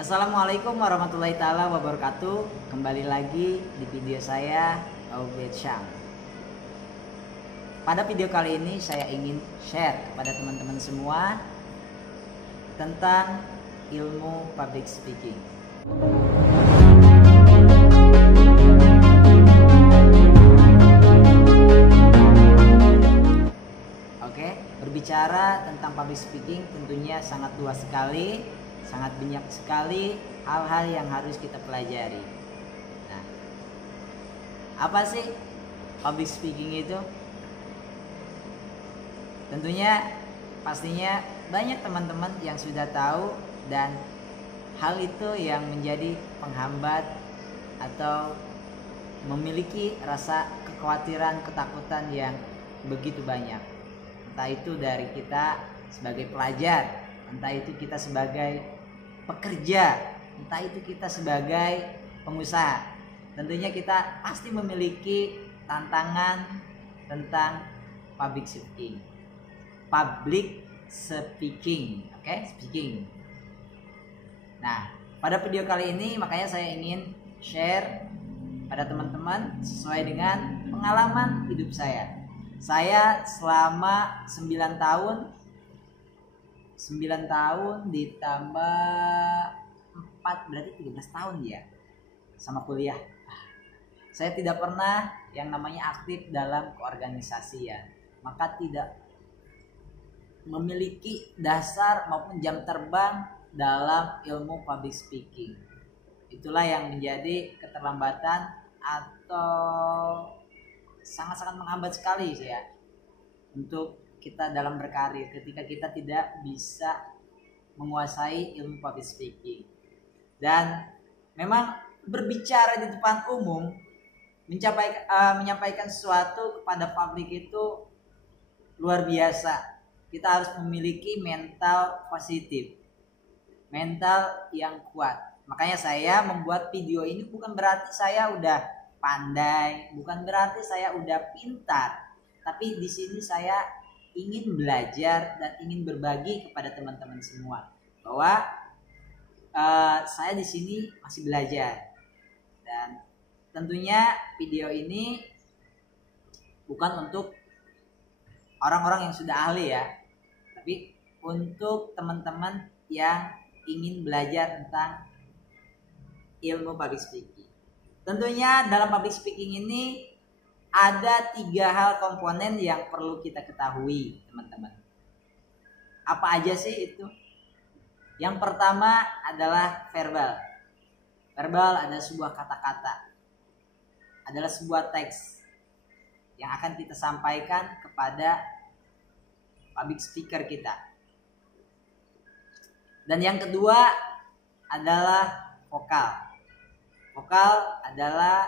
Assalamualaikum warahmatullahi taala wabarakatuh. Kembali lagi di video saya Obed Syam. Pada video kali ini saya ingin share kepada teman-teman semua tentang ilmu public speaking. Oke, berbicara tentang public speaking tentunya sangat luas sekali, sangat banyak sekali hal-hal yang harus kita pelajari. Nah, apa sih public speaking itu? Tentunya pastinya banyak teman-teman yang sudah tahu, dan hal itu yang menjadi penghambat atau memiliki rasa kekhawatiran, ketakutan yang begitu banyak. Entah itu dari kita sebagai pelajar, entah itu kita sebagai pekerja, entah itu kita sebagai pengusaha. Tentunya kita pasti memiliki tantangan tentang public speaking. Oke, speaking. Nah, pada video kali ini makanya saya ingin share pada teman-teman sesuai dengan pengalaman hidup saya. Saya selama 9 tahun ditambah 4 berarti 13 tahun ya sama kuliah. Saya tidak pernah yang namanya aktif dalam keorganisasian, maka tidak memiliki dasar maupun jam terbang dalam ilmu public speaking. Itulah yang menjadi keterlambatan atau sangat-sangat menghambat sekali sih ya untuk kita dalam berkarir ketika kita tidak bisa menguasai ilmu public speaking. Dan memang berbicara di depan umum, menyampaikan sesuatu kepada publik itu luar biasa. Kita harus memiliki mental positif, mental yang kuat. Makanya saya membuat video ini bukan berarti saya udah pandai, bukan berarti saya udah pintar, tapi di sini saya ingin belajar dan ingin berbagi kepada teman-teman semua bahwa saya di sini masih belajar. Dan tentunya video ini bukan untuk orang-orang yang sudah ahli ya, tapi untuk teman-teman yang ingin belajar tentang ilmu public speaking. Tentunya dalam public speaking ini ada 3 hal komponen yang perlu kita ketahui, teman-teman. Apa aja sih itu? Yang pertama adalah verbal. Verbal adalah sebuah kata-kata, adalah sebuah teks yang akan kita sampaikan kepada public speaker kita. Dan yang kedua adalah vokal. Vokal adalah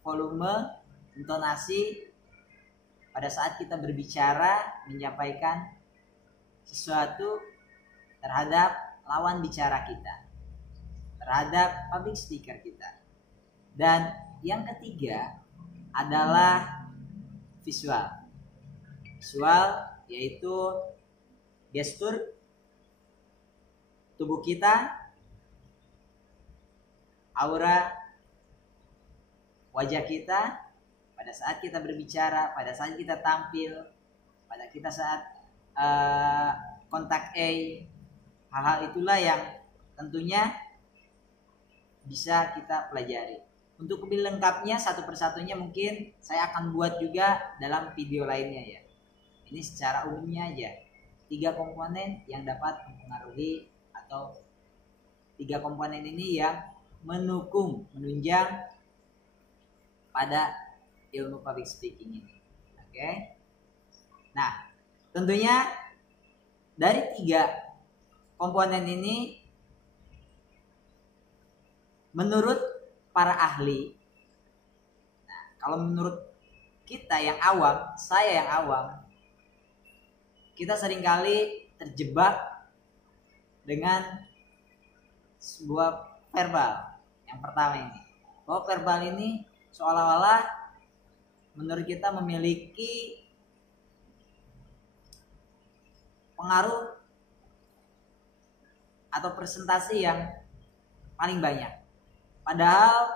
volume, intonasi pada saat kita berbicara, menyampaikan sesuatu terhadap lawan bicara kita, terhadap public speaker kita. Dan yang ketiga adalah visual. Visual yaitu gestur tubuh kita, aura wajah kita pada saat kita berbicara, pada saat kita tampil, pada kita saat kontak eye. Hal-hal itulah yang tentunya bisa kita pelajari. Untuk lebih lengkapnya satu persatunya mungkin saya akan buat juga dalam video lainnya ya. Ini secara umumnya aja 3 komponen yang dapat mempengaruhi, atau 3 komponen ini yang menunjang pada ilmu public speaking ini. Oke. Nah, tentunya dari 3 komponen ini menurut para ahli, nah, kalau menurut kita yang awam, saya yang awam, kita seringkali terjebak dengan sebuah verbal. Yang pertama ini, bahwa verbal ini seolah-olah menurut kita memiliki pengaruh atau presentasi yang paling banyak. Padahal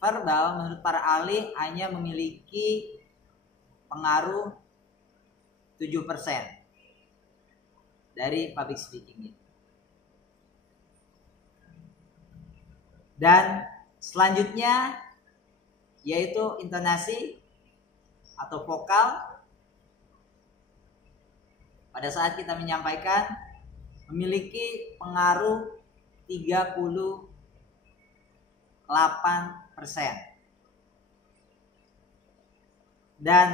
verbal menurut para ahli hanya memiliki pengaruh 7% dari public speaking. Dan selanjutnya yaitu intonasi atau vokal. Pada saat kita menyampaikan memiliki pengaruh 38%. Dan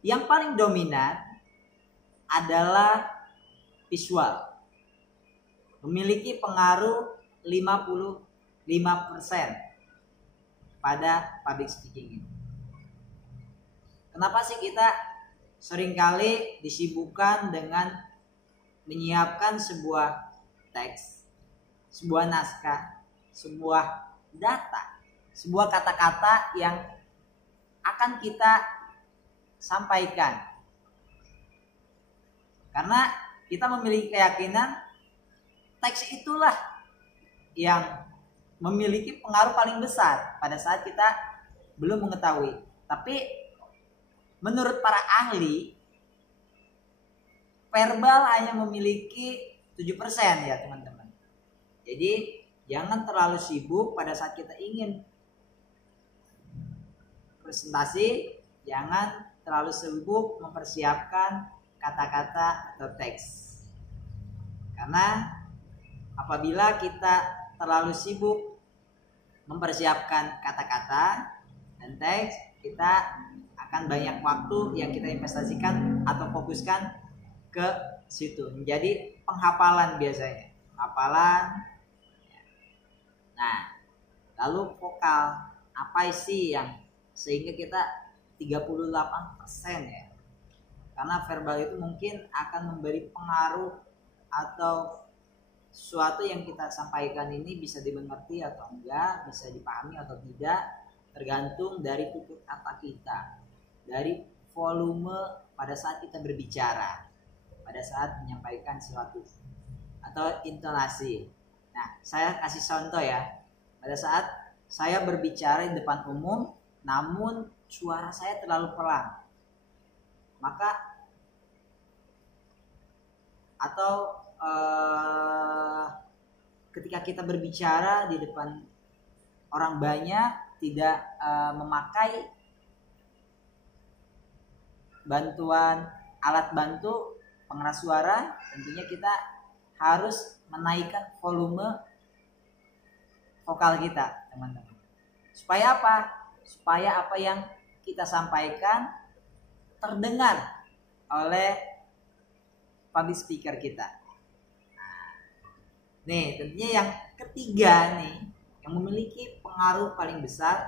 yang paling dominan adalah visual. Memiliki pengaruh 55% pada public speaking ini. Kenapa sih kita seringkali disibukkan dengan menyiapkan sebuah teks, sebuah naskah, sebuah data, sebuah kata-kata yang akan kita sampaikan? Karena kita memiliki keyakinan teks itulah yang memiliki pengaruh paling besar pada saat kita belum mengetahui. Tapi menurut para ahli, verbal hanya memiliki 7% ya teman-teman. Jadi jangan terlalu sibuk pada saat kita ingin presentasi, jangan terlalu sibuk mempersiapkan kata-kata atau teks. Karena apabila kita terlalu sibuk mempersiapkan kata-kata dan teks, kita akan banyak waktu yang kita investasikan atau fokuskan ke situ. Menjadi penghafalan biasanya. Penghafalan. Nah, lalu vokal. Apa sih yang sehingga kita 38% ya? Karena verbal itu mungkin akan memberi pengaruh atau sesuatu yang kita sampaikan ini bisa dimengerti atau enggak, bisa dipahami atau tidak, tergantung dari tutur kata kita, dari volume pada saat kita berbicara, pada saat menyampaikan sesuatu, atau intonasi. Nah, saya kasih contoh ya. Pada saat saya berbicara di depan umum, namun suara saya terlalu pelan, maka atau ketika kita berbicara di depan orang banyak, tidak memakai bantuan alat bantu pengeras suara, tentunya kita harus menaikkan volume vokal kita, teman-teman. Supaya apa? Supaya apa yang kita sampaikan terdengar oleh public speaker kita. Nih, tentunya yang ketiga nih, yang memiliki pengaruh paling besar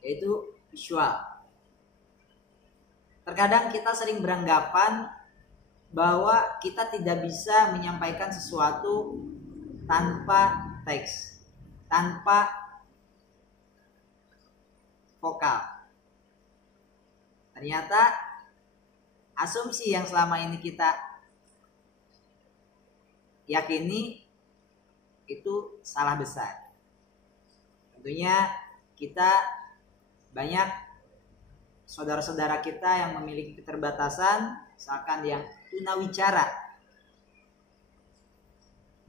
yaitu visual. Terkadang kita sering beranggapan bahwa kita tidak bisa menyampaikan sesuatu tanpa teks, tanpa vokal. Ternyata asumsi yang selama ini kita yakini itu salah besar. Tentunya kita banyak saudara-saudara kita yang memiliki keterbatasan, misalkan yang tunawicara.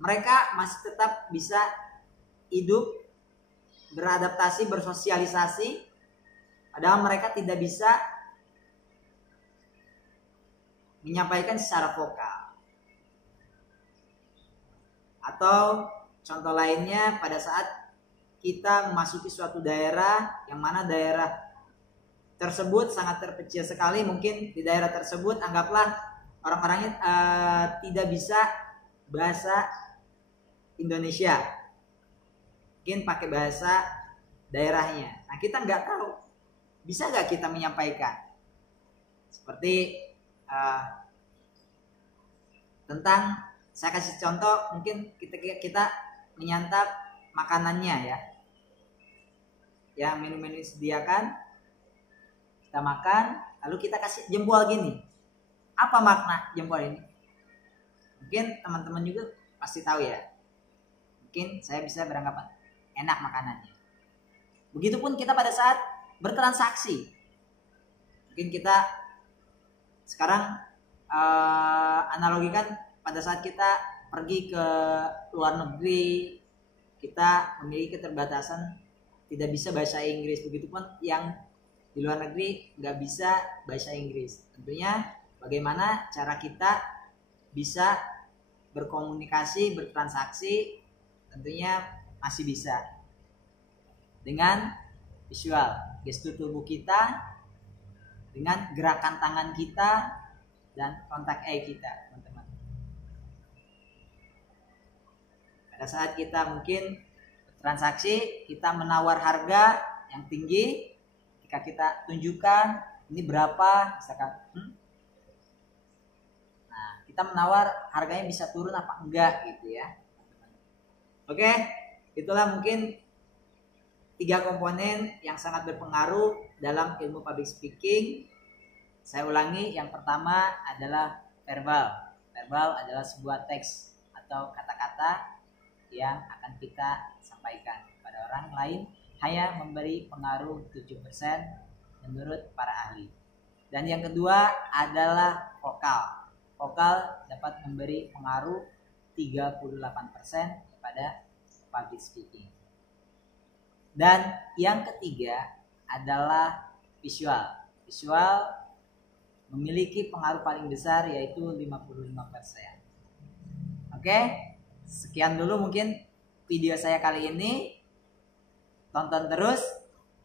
Mereka masih tetap bisa hidup, beradaptasi, bersosialisasi, padahal mereka tidak bisa menyampaikan secara vokal. Atau contoh lainnya, pada saat kita memasuki suatu daerah yang mana daerah tersebut sangat terpencil sekali, mungkin di daerah tersebut anggaplah orang-orangnya tidak bisa bahasa Indonesia, mungkin pakai bahasa daerahnya. Nah, kita nggak tahu bisa nggak kita menyampaikan seperti tentang, saya kasih contoh, mungkin kita menyantap makanannya ya, yang menu-menu disediakan, kita makan, lalu kita kasih jempol gini. Apa makna jempol ini? Mungkin teman-teman juga pasti tahu ya. Mungkin saya bisa beranggapan enak makanannya. Begitupun kita pada saat bertransaksi. Mungkin kita sekarang analogikan pada saat kita pergi ke luar negeri, kita memiliki keterbatasan tidak bisa bahasa Inggris. Begitupun yang di luar negeri nggak bisa bahasa Inggris. Tentunya bagaimana cara kita bisa berkomunikasi, bertransaksi, tentunya masih bisa dengan visual, gestur tubuh kita, dengan gerakan tangan kita, dan kontak eye kita, teman-teman. Pada saat kita mungkin transaksi, kita menawar harga yang tinggi, jika kita tunjukkan ini berapa, misalkan, nah kita menawar harganya bisa turun apa enggak gitu ya. Oke, itulah mungkin 3 komponen yang sangat berpengaruh dalam ilmu public speaking. Saya ulangi, yang pertama adalah verbal. Verbal adalah sebuah teks atau kata-kata yang akan kita sampaikan kepada orang lain, hanya memberi pengaruh 7% menurut para ahli. Dan yang kedua adalah vokal. Vokal dapat memberi pengaruh 38% pada public speaking. Dan yang ketiga adalah visual. Visual memiliki pengaruh paling besar, yaitu 55%. Oke, sekian dulu mungkin video saya kali ini. Tonton terus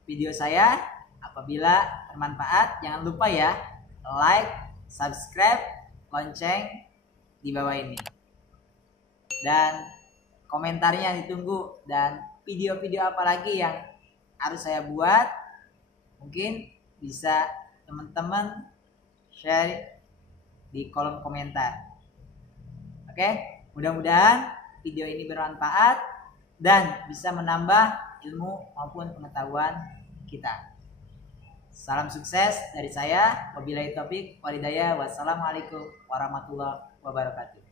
video saya. Apabila bermanfaat, jangan lupa ya like, subscribe, lonceng di bawah ini. Dan komentarnya ditunggu, dan video-video apa lagi yang harus saya buat, mungkin bisa teman-teman share di kolom komentar. Oke, mudah-mudahan video ini bermanfaat dan bisa menambah ilmu maupun pengetahuan kita. Salam sukses dari saya. Wabillahi taufik walhidayah. Wassalamualaikum warahmatullahi wabarakatuh.